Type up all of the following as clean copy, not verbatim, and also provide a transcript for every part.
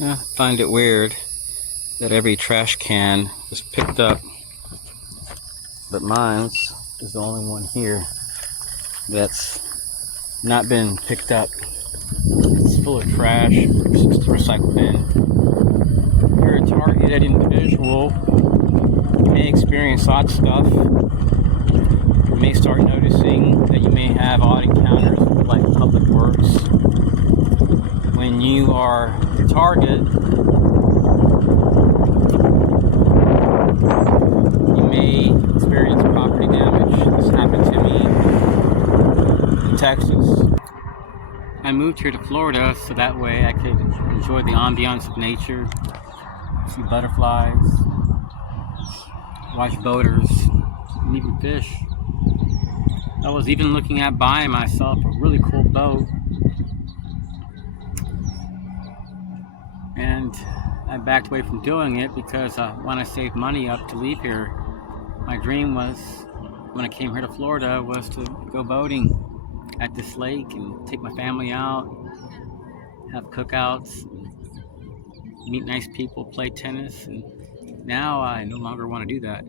I find it weird that every trash can is picked up, but mine's is the only one here that's not been picked up. It's full of trash. It's just a recycle bin. If you're a targeted individual, you may experience odd stuff. You may start noticing that you may have odd encounters with like public works. When you are the target, you may experience property damage. This happened to me in Texas. I moved here to Florida so that way I could enjoy the ambiance of nature, see butterflies, watch boaters, and even fish. I was even looking at buying myself a really cool boat, and I backed away from doing it because I want to save money up to leave here. My dream was, when I came here to Florida, was to go boating at this lake and take my family out, have cookouts, meet nice people, play tennis, and now I no longer want to do that.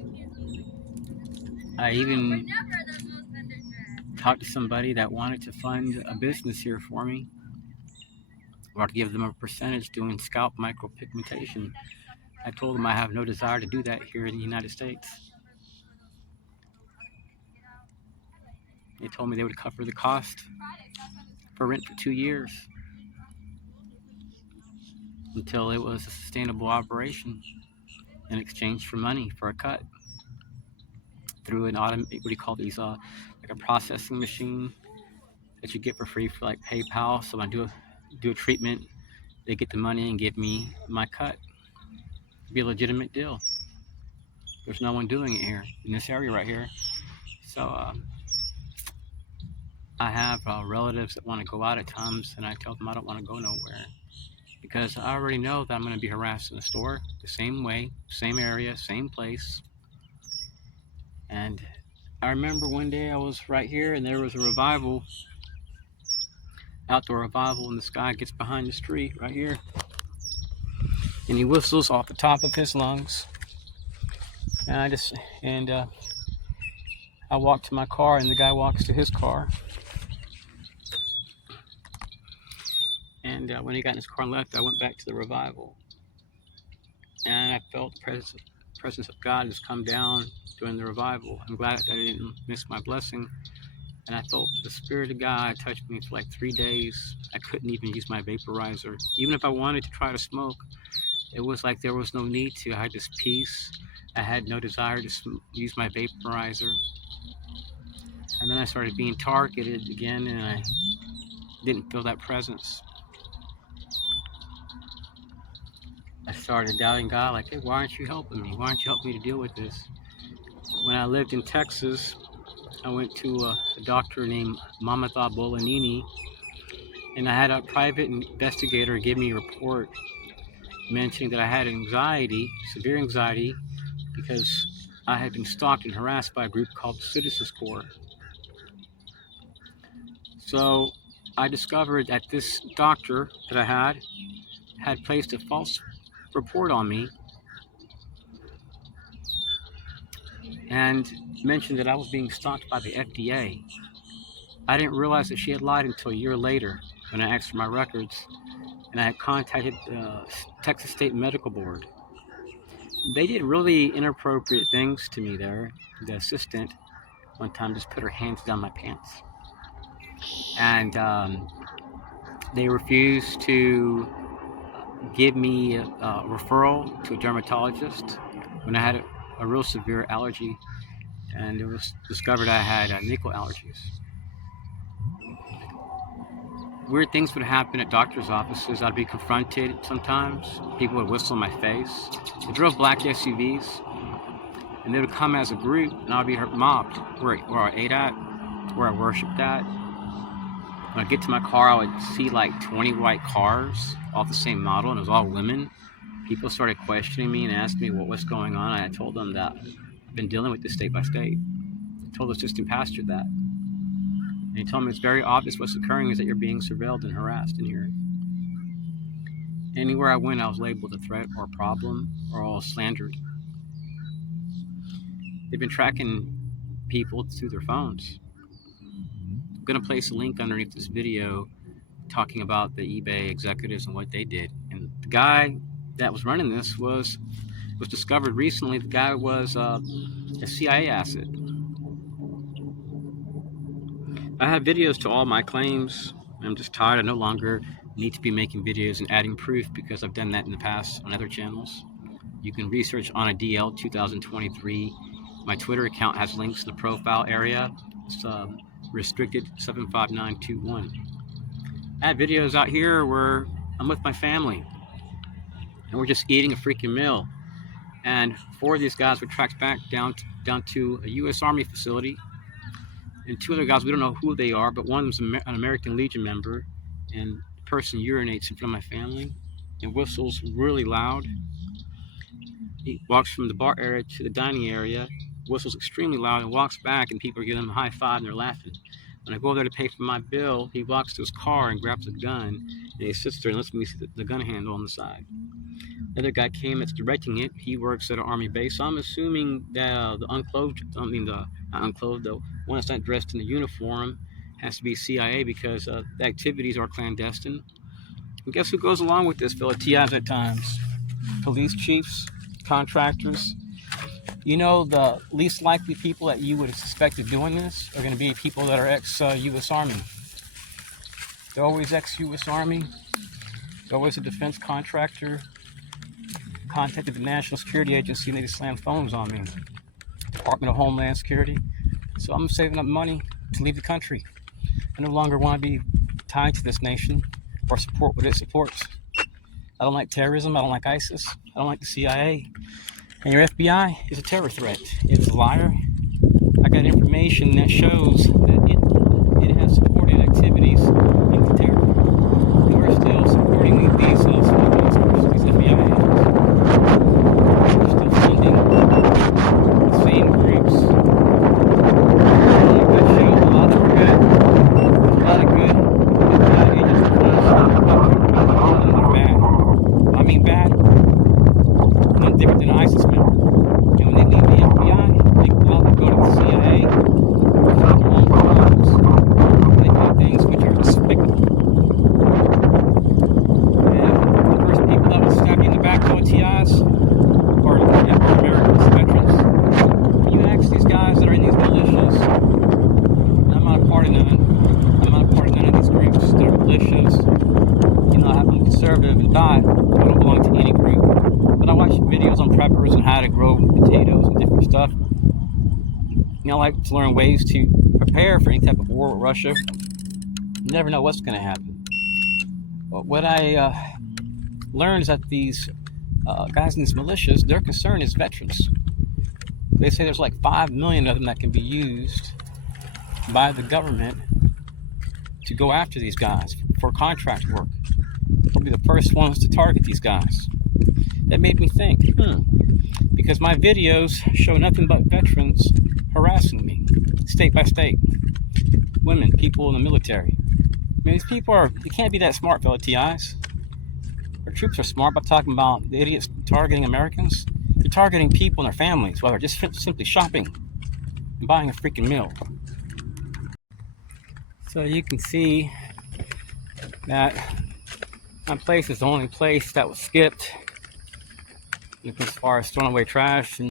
I even talked to somebody that wanted to fund a business here for me, or to give them a percentage doing scalp micropigmentation. I told them I have no desire to do that here in the United States. They told me they would cover the cost for rent for 2 years until it was a sustainable operation in exchange for money for a cut through an what do you call these, like a processing machine that you get for free for like PayPal. So when I do a treatment, they get the money and give me my cut. It'd be a legitimate deal. There's no one doing it here in this area right here. So I have relatives that want to go out at times, and I tell them I don't want to go nowhere because I already know that I'm going to be harassed in the store the same way, same area, same place. And I remember one day I was right here and there was a revival, outdoor revival, and this guy gets behind the street right here and he whistles off the top of his lungs. And I walk to my car and the guy walks to his car. And when he got in his car and left, I went back to the revival. And I felt the presence of God just come down during the revival. I'm glad that I didn't miss my blessing. And I felt the Spirit of God touch me for like 3 days. I couldn't even use my vaporizer. Even if I wanted to try to smoke, it was like there was no need to. I had this peace. I had no desire to use my vaporizer. And then I started being targeted again, and I didn't feel that presence. I started doubting God, like, hey, why aren't you helping me? Why aren't you helping me to deal with this? When I lived in Texas, I went to a doctor named Mamatha Bolanini, and I had a private investigator give me a report mentioning that I had anxiety, severe anxiety, because I had been stalked and harassed by a group called the Citizens Corps. So I discovered that this doctor that I had placed a false report on me and mentioned that I was being stalked by the FDA. I didn't realize that she had lied until a year later when I asked for my records, and I had contacted the Texas State Medical Board. They did really inappropriate things to me there. The assistant one time just put her hands down my pants. And they refused to give me a referral to a dermatologist when I had a real severe allergy, and it was discovered I had nickel allergies. Weird things would happen at doctor's offices. I'd be confronted sometimes. People would whistle in my face. They drove black SUVs, and they would come as a group, and I'd be mobbed where I ate at, where I worshipped at. When I get to my car, I would see like 20 white cars, all the same model, and it was all women. People started questioning me and asking me what's going on. I told them that I've been dealing with this state by state. I told the assistant pastor that. And he told me it's very obvious what's occurring is that you're being surveilled and harassed in here. Anywhere I went, I was labeled a threat or a problem or all slandered. They've been tracking people through their phones. I'm going to place a link underneath this video talking about the eBay executives and what they did. And the guy that was running this was discovered recently. The guy was a CIA asset. I have videos to all my claims. I'm just tired. I no longer need to be making videos and adding proof because I've done that in the past on other channels. You can research on a DL 2023. My Twitter account has links in the profile area. It's restricted 75921. I have videos out here where I'm with my family and we're just eating a freaking meal. And 4 of these guys were tracked back down to a U.S. Army facility. And 2 other guys, we don't know who they are, but one was an American Legion member, and the person urinates in front of my family and whistles really loud. He walks from the bar area to the dining area, whistles extremely loud, and walks back, and people are giving him a high five and they're laughing. When I go there to pay for my bill, he walks to his car and grabs a gun, and he sits there and lets me see the gun handle on the side. The other guy came that's directing it. He works at an Army base, so I'm assuming that the one that's not dressed in the uniform has to be CIA because the activities are clandestine. And guess who goes along with this, Philip TIs at times? Police chiefs, contractors. You know, the least likely people that you would suspect of doing this are going to be people that are ex-U.S. Army. They're always ex-U.S. Army. They're always a defense contractor. Contacted the National Security Agency and they just slammed phones on me. Department of Homeland Security. So I'm saving up money to leave the country. I no longer want to be tied to this nation or support what it supports. I don't like terrorism. I don't like ISIS. I don't like the CIA. And your FBI is a terror threat. It's a liar. I got information that shows that it has supported activities in the terror. And we're still supporting these small monsters, these FBI agents. We're still funding the same groups. Good show. A lot of them are good. There's a lot of good FBI agents that are bad. I mean bad. No different than an ISIS member. And when they leave the FBI, they go to the CIA, or to their own crimes. They do things which are despicable. And the first people that will stab you in the back on TIs are Americans, veterans. When you ask these guys that are in these militias, and I'm not a part of none. I'm not a part of none of these groups. They're militias. You know, I'm conservative and die. I don't belong to any group. But I watch videos on preppers and how to grow potatoes and different stuff. You know, I like to learn ways to prepare for any type of war with Russia. You never know what's going to happen. But what I learned is that these guys in these militias, their concern is veterans. They say there's like 5 million of them that can be used by the government to go after these guys for contract work. They'll be the first ones to target these guys. That made me think, because my videos show nothing but veterans harassing me, state by state. Women, people in the military. I mean, these people they can't be that smart, fellow TIs. Our troops are smart by talking about the idiots targeting Americans. They're targeting people and their families while they're just simply shopping and buying a freaking meal. So you can see that my place is the only place that was skipped as far as throwing away trash and